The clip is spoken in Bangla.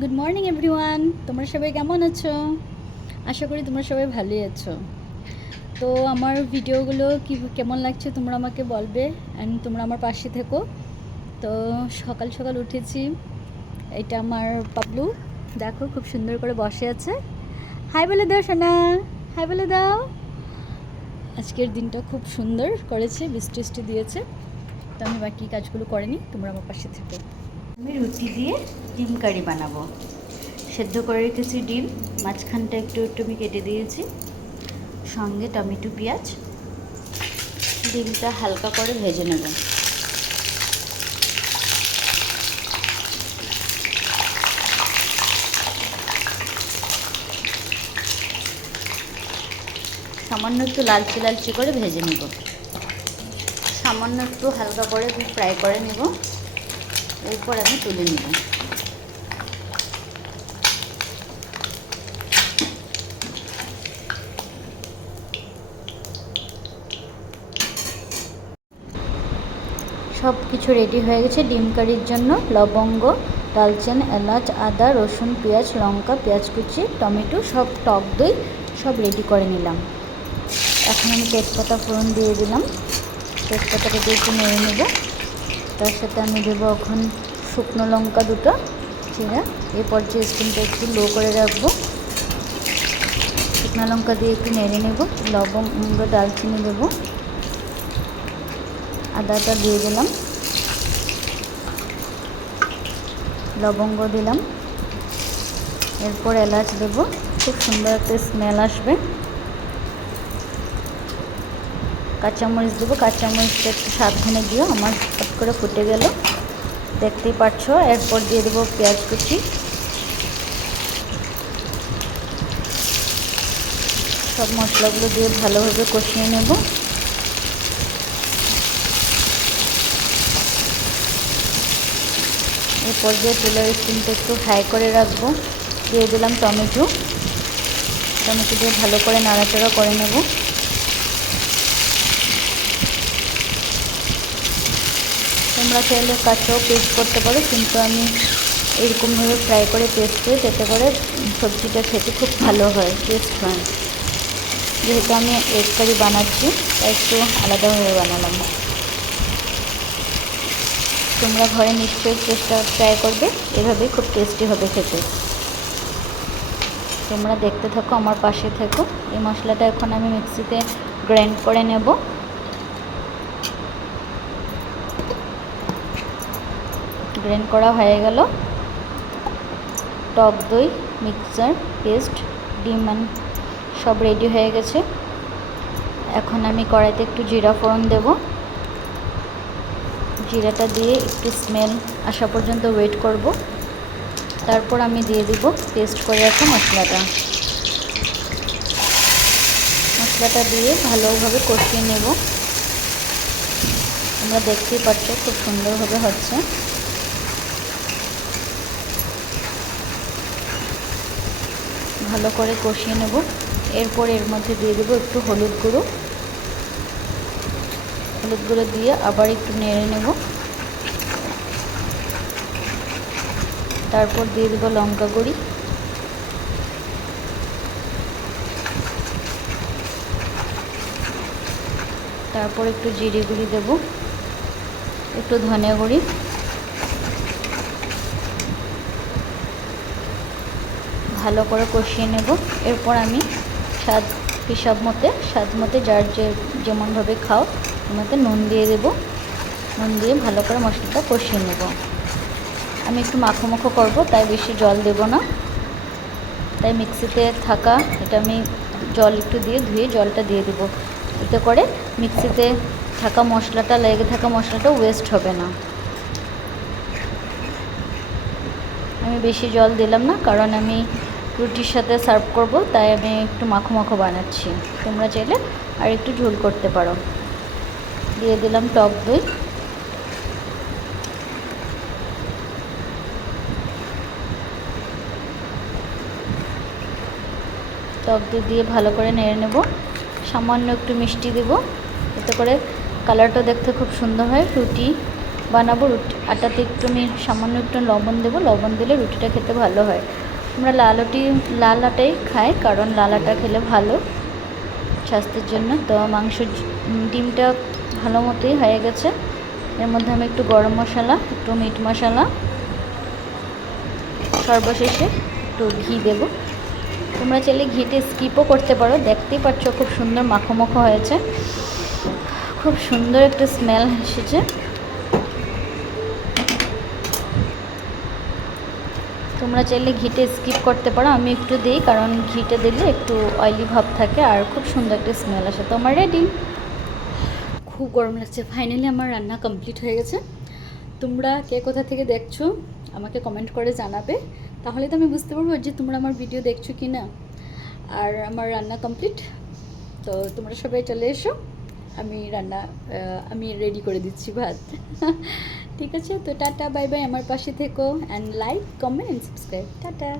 Good morning everyone. তোমরা সবাই কেমন আছো? আশা করি তোমরা সবাই ভালোই আছো। তো আমার ভিডিওগুলো কেমন লাগছে তোমরা আমাকে বলবে, অ্যান্ড তোমরা আমার পাশে থেকো। তো সকাল সকাল উঠেছি। এটা আমার পাবলু, দেখো খুব সুন্দর করে বসে আছে। হাই বলে দাও সোনা, হাই বলে দাও। আজকের দিনটা খুব সুন্দর করেছে, বৃষ্টি দিয়েছে। তো আমি বাকি কাজগুলো করিনি, তোমরা আমার পাশে থেকো। আমি রুটি দিয়ে ডিম কারি বানাবো। সেদ্ধ করে রেখেছি ডিম, মাঝখানটা একটু একটু আমি কেটে দিয়েছি, সঙ্গে টমেটো পেঁয়াজ। ডিমটা হালকা করে ভেজে নেব। সামান্য একটু লালচে লালচে করে ভেজে নেব, সামান্য একটু হালকা করে ফ্রাই করে নেব। এরপর আমি তুলে নেব। সব কিছু রেডি হয়ে গেছে ডিম কারির জন্য। লবঙ্গ, দারচিনি, এলাচ, আদা, রসুন, পেঁয়াজ, লঙ্কা, পেঁয়াজ কুচি, টমেটো, সব টক দই সব রেডি করে নিলাম। এখন আমি তেজপাতা ফোড়ন দিয়ে দিলাম। তেজপাতাটা দিয়ে একটু নেড়ে নেব। তার সাথে আমি দেবো এখন শুকনো লঙ্কা দুটো চিরা। এই পর্যায়ে স্টিমটা একটু লো করে রাখবো। শুকনো লঙ্কা দিয়ে একটু নেড়ে নেব। লবঙ্গ, দারচিনি দেবো, আদাটা দিয়ে দিলাম, লবঙ্গ দিলাম, এরপর এলাচ দেবো। খুব সুন্দর একটা স্মেল আসবে। কাঁচামরিচ দেবো, কাঁচামরিচটা একটু সাবধানে দিও, আমার ফট করে ফুটে গেল, দেখতেই পাচ্ছ। এরপর দিয়ে দেবো পেঁয়াজ কুচি। সব মশলাগুলো দিয়ে ভালোভাবে কষিয়ে নেব। এই পর্যায়ে চুলার স্টিমটা একটু হাই করে রাখবো। দিয়ে দিলাম টমেটো। টমেটো দিয়ে ভালো করে নাড়াচাড়া করে নেব। তোমরা চাইলে কাঁচাও পেস্ট করতে পারো, কিন্তু আমি এরকমভাবে ফ্রাই করে পেস্ট করি, যাতে করে সবজিটা খেতে খুব ভালো হয়, টেস্ট হয়। যেহেতু আমি এগ কারি বানাচ্ছি, তাই একটু আলাদাভাবে বানালাম। তোমরা ঘরে নিশ্চয়ই ট্রাই করবে, এভাবেই খুব টেস্টি হবে খেতে। তোমরা দেখতে থাকো, আমার পাশে থেকো। এই মশলাটা এখন আমি মিক্সিতে গ্রাইন্ড করে নেব। গ্রাইন্ড করা হয়ে গেল। টক দই, মিক্সচার পেস্ট, ডিম সব রেডি হয়ে গেছে। এখন আমি কড়াইতে একটু জিরা ফোড়ন দেব। জিরাটা দিয়ে একটু স্মেল আসা পর্যন্ত ওয়েট করব। তারপর আমি দিয়ে দিব পেস্ট করে রাখা মশলাটা। মশলাটা দিয়ে ভালোভাবে কষিয়ে নেব। তোমরা দেখতেই পাচ্ছ খুব সুন্দরভাবে হচ্ছে। ভালো করে কষিয়ে নেব। এরপর এর মধ্যে দিয়ে দেবো একটু হলুদ গুঁড়ো। হলুদ গুঁড়ো দিয়ে আবার একটু নেড়ে নেব। তারপর দিয়ে দেবো লঙ্কা গুঁড়ি। তারপর একটু জিরে গুঁড়ি দেব, একটু ধনে গুঁড়ি। ভালো করে কষিয়ে নেব। এরপর আমি স্বাদ মতে যার যেমনভাবে খাও মতো নুন দিয়ে দেব। নুন দিয়ে ভালো করে মশলাটা কষিয়ে নেব। আমি একটু মাখো মাখো করবো, তাই বেশি জল দেব না। তাই মিক্সিতে থাকা এটা আমি জল একটু দিয়ে ধুয়ে জলটা দিয়ে দেবো। এতে করে মিক্সিতে থাকা মশলাটা, লেগে থাকা মশলাটা ওয়েস্ট হবে না। আমি বেশি জল দিলাম না, কারণ আমি রুটির সাথে সার্ভ করব, তাই আমি একটু মাখো মাখো বানাচ্ছি। তোমরা চাইলে আর একটু ঝোল করতে পারো। দিয়ে দিলাম টক দই। টক দই দিয়ে ভালো করে নেড়ে নেব। সামান্য একটু মিষ্টি দেব, এতে করে কালারটা দেখতে খুব সুন্দর হয়। রুটি বানাবো। রুটি আটাতে একটু আমি সামান্য একটু লবণ দেবো, লবণ দিলে রুটিটা খেতে ভালো হয়। আমরা লাল আটাই খাই, কারণ লাল আটা খেলে ভালো স্বাস্থ্যের জন্য। তো ডিমটা ভালো মতোই হয়ে গেছে। এর মধ্যে আমি একটু গরম মশলা, একটু মিট মশলা, সর্বশেষে একটু ঘি দেব। তোমরা চাইলে ঘিটা স্কিপও করতে পারো। দেখতেই পাচ্ছ খুব সুন্দর মাখো মাখো হয়েছে, খুব সুন্দর একটা স্মেল এসেছে। তোমরা চাইলে ঘিটা স্কিপ করতে পারো, আমি একটু দিই কারণ ঘিটা দিলে একটু অয়েলি ভাব থাকে আর খুব সুন্দর একটা স্মেল আসে। তো আমার রেডি। খুব গরম লাগছে। ফাইনালি আমার রান্না কমপ্লিট হয়ে গেছে। তোমরা কে কোথা থেকে দেখছো আমাকে কমেন্ট করে জানাবে, তাহলে তো আমি বুঝতে পারবো যে তোমরা আমার ভিডিও দেখছো কি না। আর আমার রান্না কমপ্লিট, তো তোমরা সবাই চলে এসো। আমি রেডি করে দিচ্ছি ভাত। ঠিক আছে, তো টাটা বাই বাই। আমার পাশে থেকো, and like, comment, subscribe. Tata.